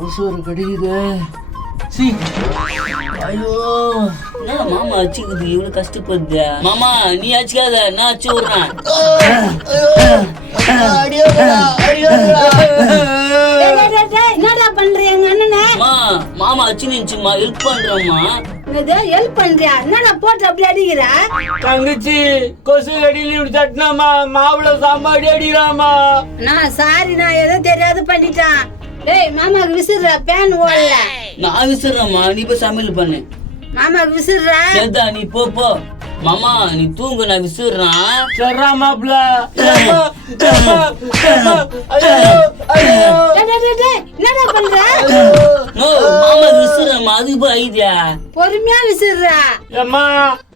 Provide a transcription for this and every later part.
கொசுறு கடிக்குது. ஐயோ என்ன மாமா அச்சுக்குது இவ்வளவு கஷ்டப்படுது. மாமா நீ அச்சுக்காத நான் அச்சு விடுறேன். என்னடா பண்றீங்க அண்ணனே? மாமா அச்சு நினைச்சுமா ஹெல்ப் பண்றோம்மா. ஹெல்ப் பண்றியா? என்னடா போட்டு அப்படி அடிக்கிற? தங்கச்சி கொசு கடியில இப்படி தட்டினாமா மாவுள சாம்பாடி அடிக்கிறாமா. நான் சாரி, நான் ஏதோ தெரியாது பண்ணிட்டான். டேய் மாமாக்கு விசிறா, பேன் ஓடல. நான் விசிறேம்மா, நீ போய் சமையல் பண்ணு. மாமாக்கு விசிறா. சரிதா நீ போ போ. மாமா நீ தூங்கு, நான் விசிறேன். சரிடா மாப்ள. என்னடா பண்ற? மாமா விசிறேம்மா, அதுக்கு போய் ஐடியா. பொறுமையா விசிறா. அம்மா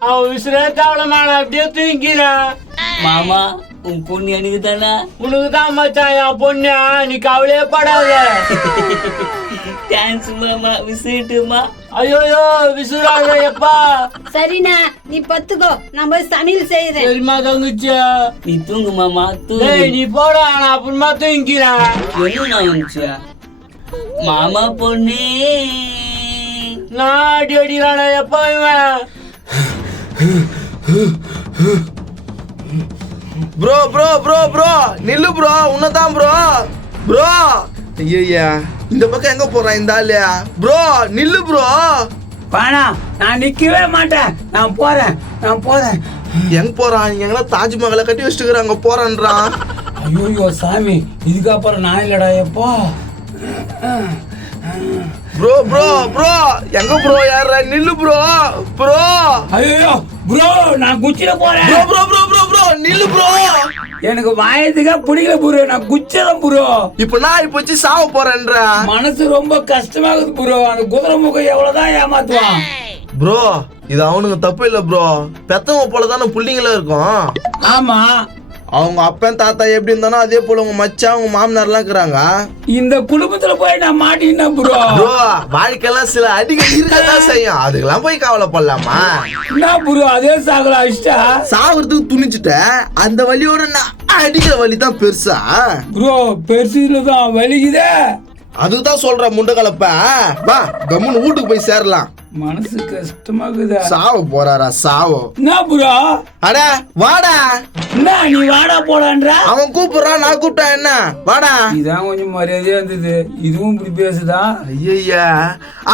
அவன் விசிறே தேவலமா, நான் அப்படியே தூங்கிறேன். மாமா உன் பொண்ணு எனக்கு தானே? உனக்கு தான் மச்சான் என் பொண்ணு, நீ கவலையே படாத. தேங்க்ஸ் மாமா, விசிட்டுமா. ஐயோயோ விசுறாங்க எப்பா. சரிண்ணா நீ பத்துக்கோ, நான் போய் சமையல் செய்யறேன். சரிம்மா தங்கச்சி. நீ தூங்கு மாமா, தூங்கு. நீ போடா, நான் அப்புறமா தூங்கிறேன். என்ன வந்துச்சு மாமா பொண்ணு? நான் அடி அடிக்கிறான எப்பா இவன். ப்ரோ ப்ரோ ப்ரோ ப்ரோ நில்லு ப்ரோ, உன்னதான் ப்ரோ. ப்ரோ ஐயா இந்த பக்கம் எங்க போறான் இந்த ஆளு? ப்ரோ நில்லு ப்ரோ. பானா நான் நிக்கவே மாட்டேன், நான் போறேன். எங்க போறான்? எங்கன்னா தாஜ்மஹாலை கட்டி வச்சுக்கிறாங்க, அங்க போறான்றான். ஐயோ சாமி, இதுக்கப்புறம் நான் இல்லடா எப்பா. ப்ரோ ப்ரோ ப்ரோ எங்க ப்ரோ? யாரா? நில்லு ப்ரோ. ப்ரோ ஐயோ ப்ரோ நான் குச்சில போறேன். Bro bro bro bro bro நில்லு ப்ரோ. எனக்கு வாயத்துக்கே பிடிக்கல ப்ரோ, நான் குச்சதான் ப்ரோ. இப்ப நான் இப்ப வச்சு சாவ போறேன்ற. மனசு ரொம்ப கஷ்டமாகுது ப்ரோ. அந்த குதிரை முகம் எவ்வளவுதான் ஏமாத்துவான். ப்ரோ இது அவனுக்கு தப்பு இல்ல ப்ரோ, பெத்தவங்க போலதானே புள்ளிங்களா இருக்கும். ஆமா, அவங்க அப்பன் தாத்தா எப்படி இருந்தானோ அதே போல உங்க மச்சான் உங்க மாமனார் எல்லாம் இருக்கிறாங்க. இந்த குடும்பத்துல போய் நான் மாட்டினேன் ப்ரோ. ப்ரோ வாழ்க்கையெல்லாம் சில அடிகள் இருக்கதான் செய்யும், அதுக்கெல்லாம் போய் கவலைப்படலாமா? என்ன ப்ரோ அதே சாகல அஷ்டா? சாவறதுக்கு துணிச்சுட்ட, அந்த வலியோட நான் அடிக்கிற வலி தான் பெருசா ப்ரோ. பெருசுலதான் வலிக்குதே. அதுதான் சொல்ற முண்டை கலப்ப. வா கம்முன்னு வீட்டுக்கு போய் சேரலாம். மனசு கஷ்டமாகுதா? சாவ போறாரா சாவோ? என்ன ப்ரோ? அட வாடா. என்ன நீ வாடா போடான்ற? அவன் கூப்பிடுறான், நான் கூப்பிட்டேன் என்ன? வாடா. இதான் கொஞ்சம் மரியாதையா இருந்தது, இதுவும் இப்படி பேசுதா? ஐயா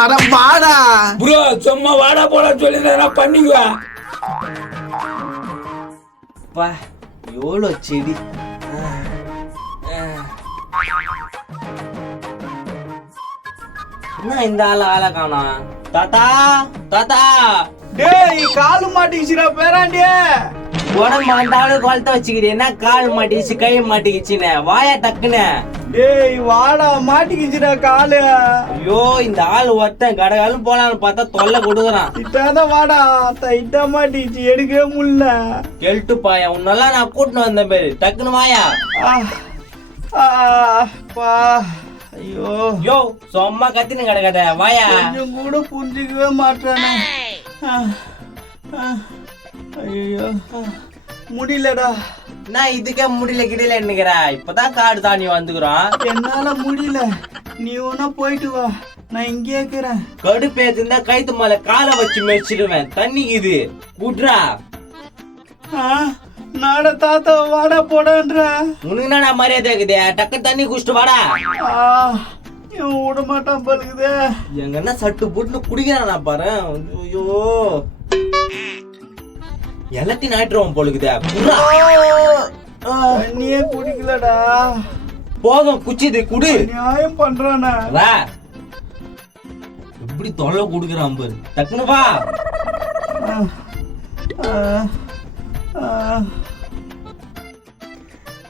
அட வாடா ப்ரோ. சும்மா வாடா போடா சொல்லி நான் பண்ணிக்குவேன். பா எவ்வளோ செடி. என்ன இந்த ஆளை காணோம்? தாத்தா தாத்தா. டேய் காலு மாட்டிக்கிச்சுடா பேராண்டியே. உடம்பு அந்த ஆளு குளத்த வச்சுக்கிட்டு என்ன கால் மாட்டிக்கிச்சு கை மாட்டிக்கிச்சுன்னு வாயா டக்குன்னு. டேய் வாடா, மாட்டிக்கிச்சுடா காலு. ஐயோ இந்த ஆள் ஒருத்தன் கடகாலும் போலான்னு பார்த்தா தொல்லை கொடுக்குறான். இட்டாதான் வாடா, டைட்டா மாட்டிக்கிச்சு, எடுக்கவே முடியல. கெல்ட்டு பாயா, உன்னெல்லாம் நான் கூட்டின்னு வந்த பேரு, டக்குன்னு வாயா. பா ஐயோ யோ சும்மா கத்தின்னு கிடக்கட வாயா. கொஞ்சம் கூட புரிஞ்சிக்கவே மாட்டானே. ஐயோ முடியலடா. நான் இதுக்கே முடியல கிடியல என்னங்கிற, இப்பதான் காடு தாண்டி வந்துக்கிறோம். என்னால முடியல, நீ ஒன்னா போயிட்டு வா, நான் இங்கே இருக்கிறேன். கடுப்பேத்து இருந்தா கைத்து மேல காலை வச்சு மெச்சிடுவேன். தண்ணிக்குது கூட்டுறா. நாட தாத்தா வாடா போடான்ற. உனக்கு என்ன மரியாதை இருக்குது? டக்கு தண்ணி குடிச்சிட்டு வாடா. விட மாட்டான் பழுகுதே. எங்க என்ன சட்டு போட்டு குடிக்கிறானா பாரு. ஐயோ எல்லாத்தையும் நாட்டுருவோம் பொழுகுதே. தண்ணியே குடிக்கலடா. போதும் குச்சிது குடு. நியாயம் பண்றானா? எப்படி தொல்லை குடுக்குறான் பாரு. டக்குனு வா.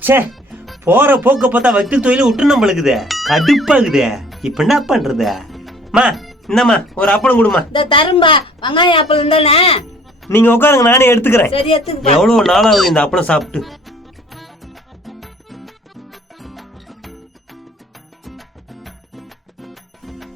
சே போற போக்க பார்த்தா வக்கீல் தொழில விட்டு நம்மளுக்குது கடுப்பாகுது. இப்ப என்ன பண்றது? மா என்னம்மா ஒரு அப்பளம் கொடுமா. இந்த தரும்பா வெங்காய அப்பளம் தானே? நீங்க உட்காருங்க, நானே எடுத்துக்கிறேன். சரி எடுத்துக்க. எவ்வளவு நாளாவது இந்த அப்பளம் சாப்பிட்டு.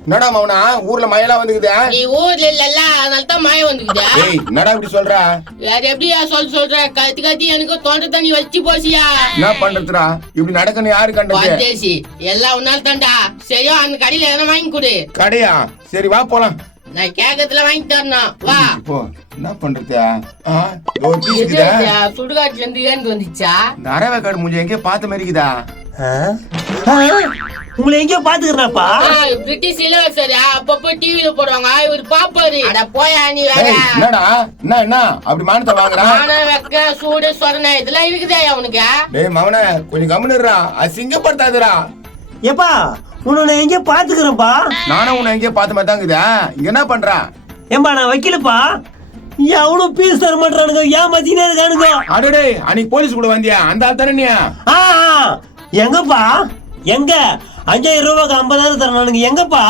என்னடா மவனா ஊர்ல மழையெல்லாம் வந்துக்குதா? நீ ஊர்ல இல்லல்ல, அதனால தான் மழை வந்துக்குதா? ஏய் என்னடா இப்படி சொல்ற? வேற எப்படியா சொல்ற? கத்தி கத்தி எனக்கு தொண்டை தண்ணி வச்சு போச்சியா. என்ன பண்றதுடா? இப்படி நடக்கணும் யாரு கண்டது? பரதேசி எல்லாம் உன்னால தான்டா. சரியா அந்த கடையில எதனா வாங்கி கொடு. கடையா? சரி வா போலாம். நான் கேக்கத்துல வாங்கி தரணும் வா. இப்போ என்ன பண்றது? ஒரு பீஸ் இருக்குதா? சுடுகாட்டுல இருந்து ஏந்து வந்துச்சா? இந்த அரவை காடு மூஞ்சி எங்கேயோ பார்த்த மாதிரி இருக்குதா? உங்களை எங்கேயோ பாத்துக்கிறேன்ப்பா. பிரிட்டிஷ் இளவரசர் அப்பப்போ டிவில போடுவாங்க, இவர் பாப்பாரு. அட போயா நீ வேற. என்னடா என்ன அப்படி மானத்தை வாங்குறான்? மானம் வெக்க சூடு சொரணை இதெல்லாம் இருக்குதா அவனுக்கு? டேய் மவனே கொஞ்சம் கம்முனுறா, அசிங்கப்படுத்தாதடா. ஏப்பா உன்னை எங்கேயோ பாத்துக்கிறேன்ப்பா. நானும் உன்னை எங்கேயோ பார்த்த மாதிரி தான் இருக்குதா? இங்க என்ன பண்றா? ஏம்பா நான் வைக்கலப்பா. எவ்வளவு பீஸ் தர மாட்டானுங்க, ஏன் மத்தினே இருக்கானுங்க. அடடே அன்னைக்கு போலீஸ் கூட வந்தியா? அந்த ஆள் தானே நீ? எங்கப்பா எங்க 5000 ரூபாய்க்கு 50,000 தரணுங்க எங்கப்பா?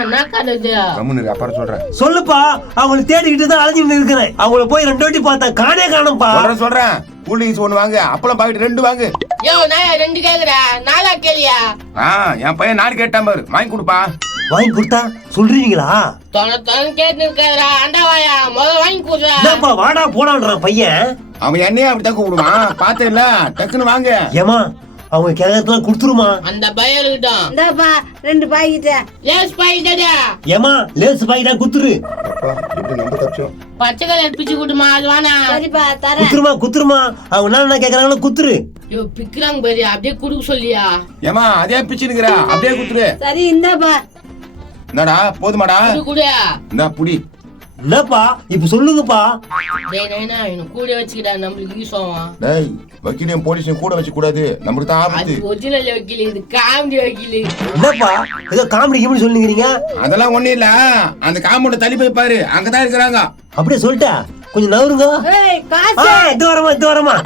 என்ன கருது? கம்முனு அப்புறம் சொல்றேன். சொல்லுப்பா, அவங்களை தேடிக்கிட்டு தான் அலைஞ்சிட்டு இருக்கிறேன். அவங்கள போய் 2 வாட்டி பார்த்தேன், காணே காணும்பா. சொல்றேன் கூலிங்ஸ் ஒண்ணு வாங்க, அப்பளம் பாக்கெட் 2 வாங்கு. யோ நான் 2 கேக்குற, 4 கேளியா? என் பையன் 4 கேட்டான் பாரு, வாங்கி கொடுப்பா. வாங்கி கொடுத்தா சொல்றீங்களா? தொண கேட்டு இருக்காதா? அண்டாவாயா முத வாங்கி கொடுறா. என்னப்பா வாடா போடான்றான் பையன். அவன் என்னையே அப்படித்தான் கூப்பிடுவான், பார்த்தே இல்ல? டக்குன்னு வாங்க. ஏமா அவங்க கேட்கறதுலாம் கொடுத்துருமா? அந்த பயம் இருக்கட்டும். இந்தாப்பா 2 பாக்கெட். லேஸ் பாக்கெட்டா? ஏமா லேஸ் பாக்கெட்டா குத்துரு. பச்சை கலர் பிச்சு குடுமா, அது வேணா. சரிப்பா தரேன். குத்துருமா அவங்க என்ன கேக்குறாங்களோ குத்துரு. யோ பிக்கிறாங்க பாரு, அப்படியே குடுக்க சொல்லியா? ஏமா அதே பிச்சுனுக்குறா, அப்படியே குத்துரு. சரி இந்தாப்பா. என்னடா போதுமாடா? குடு. இந்தா புடி. என்னப்பா இப்ப சொல்லுங்கப்பா. டேய் நைனா இவன் கூட வச்சுக்கிட்டா நம்மளுக்கு யூஸ் ஆகும். டேய் வக்கீலையும் போலீஸையும் கூட வச்சு கூடாது, நமக்கு தான் ஆபத்து. அது ஒரிஜினல் வக்கீல், இது காமெடி வக்கீல். என்னப்பா ஏதோ காமெடி கிமெடி சொல்லுங்கிறீங்க? அதெல்லாம் ஒண்ணும் இல்ல, அந்த காம்பவுண்ட தள்ளி போய் பாரு, அங்கதான் இருக்கிறாங்க. அப்படியே சொல்லிட்டா கொஞ்சம் நவருங்க. ஏய் காசு. இது வரமா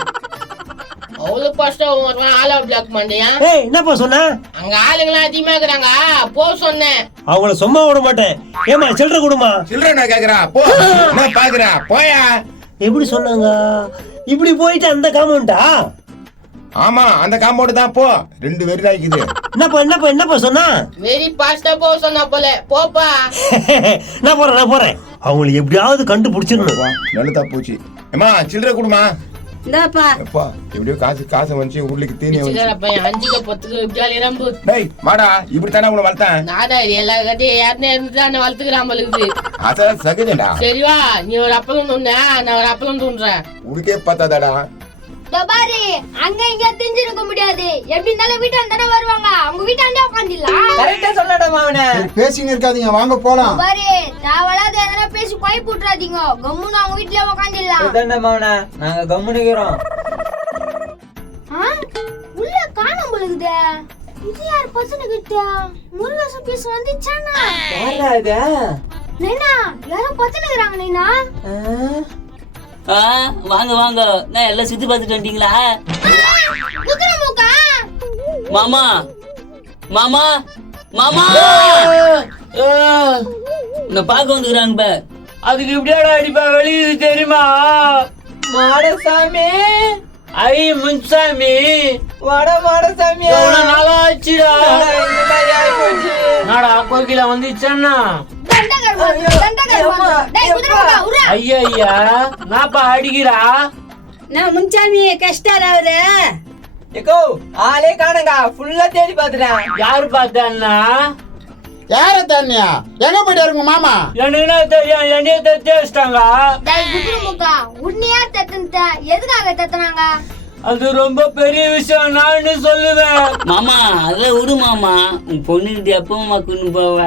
அவ்வளவு கஷ்டம் வருவான். ஆளா பிளாக் பண்ணியா? ஏய் என்னப்பா சொன்ன? அங்க ஆளுங்களாம் அதிகமா இருக்கிறாங்க, போ சொன்னேன். அவங்கள சும்மா விட மாட்டேன். ஏமா சில்லற கொடுமா. சில்லற நான் கேக்குறா, போ. என்ன பாக்குறா, போயா. எப்படி சொன்னாங்க? இப்படி போயிட்டு அந்த காம்பவுண்டா? ஆமா அந்த காம்பவுண்ட் தான், போ. 2 வெறி ஆயிக்குது. என்னப்பா சொன்னா? வெரி பாஸ்டா போ சொன்னா போல, போப்பா. நான் போறேன். அவங்களை எப்படியாவது கண்டுபிடிச்சிடணும். நல்லதா போச்சு. ஏமா சில்லற கொடுமா. இந்தாப்பா. எப்பா எப்படியோ காசு வந்து ஊர்லிக்கு தீனி வந்து. சில்லற பையன் 5க்கு 10க்கு இப்படி ரம்பு. டேய் வாடா, இப்படி தானே உன்னை வளர்த்தேன். நாடா எல்லா கட்டையும் யாருன்னு இருந்துதான் வளர்த்துக்கிறான் போலுக்குது. அதான் சகஜம்டா. சரிவா, நீ ஒரு அப்பளம் தூண்ட, நான் ஒரு அப்பளம் தூண்டுறேன். உனக்கே பார்த்தாதாடா. பாரு அங்க இங்க திஞ்சிருக்க முடியாது. எப்படி இருந்தாலும் வீட்டாண்ட வருவாங்க, அவங்க வீட்டாண்டே உட்காந்துடலாம். கரெக்டா சொல்லடா மாவனே. பேசின்னு இருக்காதீங்க, வாங்க போலாம். பாரு தேவையில்லாத எதனா பேசி குழப்பி விட்டுறாதீங்க, கம்முன்னு அவங்க வீட்டுல உட்காந்துடலாம். இதாண்டா மாவனே, நாங்க கம்முனுக்கிறோம். உள்ள காணோம் பொழுது. இது யார் பசங்க கிட்ட முருகேசன் பீஸ் வந்துச்சானா? யாரா இது? நைனா யாரோ பசங்க நைனா. வாங்க நான் எல்லாம் சுத்தி பார்த்துட்டு வந்துட்டீங்களா? குதிரமுக்கா மாமா உன்னை பார்க்க வந்துக்கிறாங்க பே. அதுக்கு இப்படியாடா அடிப்பா வெளியுது தெரியுமா? மாடசாமி ஐ முன்சாமி மாடசாமி நல்லா ஆச்சுடா. நாடா கோகில வந்துச்சேன்னா ஐயா நாப்பா அடிக்கிறா. நான் முன்சாமி கஷ்டால அவரு. ஏகோ ஆளே காணங்க, ஃபுல்லா தேடி பாத்துறேன். யாரு பார்த்தா? யார தண்ணியா? எங்க போயிட்டு உங்க மாமா? என்ன தெரியும், என்னைய தேடிச்சிட்டாங்க. குதிரமுக்கா உன்னையா தத்துன? எதுக்காக தத்துனாங்க? அது ரொம்ப பெரிய விஷயம், நான் சொல்லுவேன். மாமா அதெல்லாம் விடு மாமா, உன் பொண்ணுகிட்ட எப்பமா கொண்டு போவ?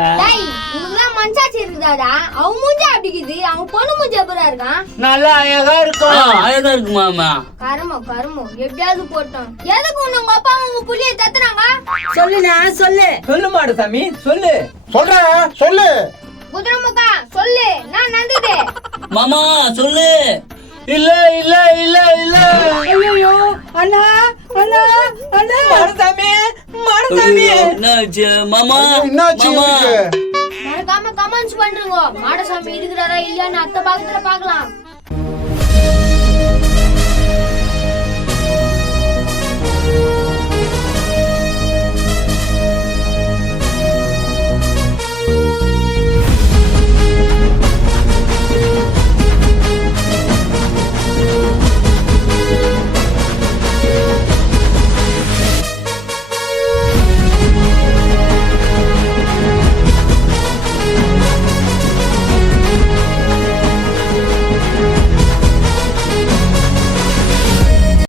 மனசாட்சி இருக்குதாடா? அவன் மூஞ்ச அப்படிக்குது, அவன் பொண்ணு மூஞ்ச எப்பரா இருக்கான்? நல்லா அழகா இருக்கும். அழகா இருக்கு மாமா. கருமோ எப்படியாவது போட்டோம். எதுக்கு உங்க அப்பா உங்க புள்ளிய தத்துனாங்க? சொல்லு மாடசாமி சொல்லு. சொல்லு. குதிரமுக்கா சொல்லு, நான் நந்தது. மாமா சொல்லு. இல்ல ஐயோ அண்ணா மாடசாமி என்னாச்சு மாமா? என்னாச்சு உங்களுக்கு? மறக்காம கமெண்ட்ஸ் பண்றீங்க. மாடசாமி இருக்கிறாரா இல்லையான்னு அத்தை பாக்கத்துல பாக்கலாம்.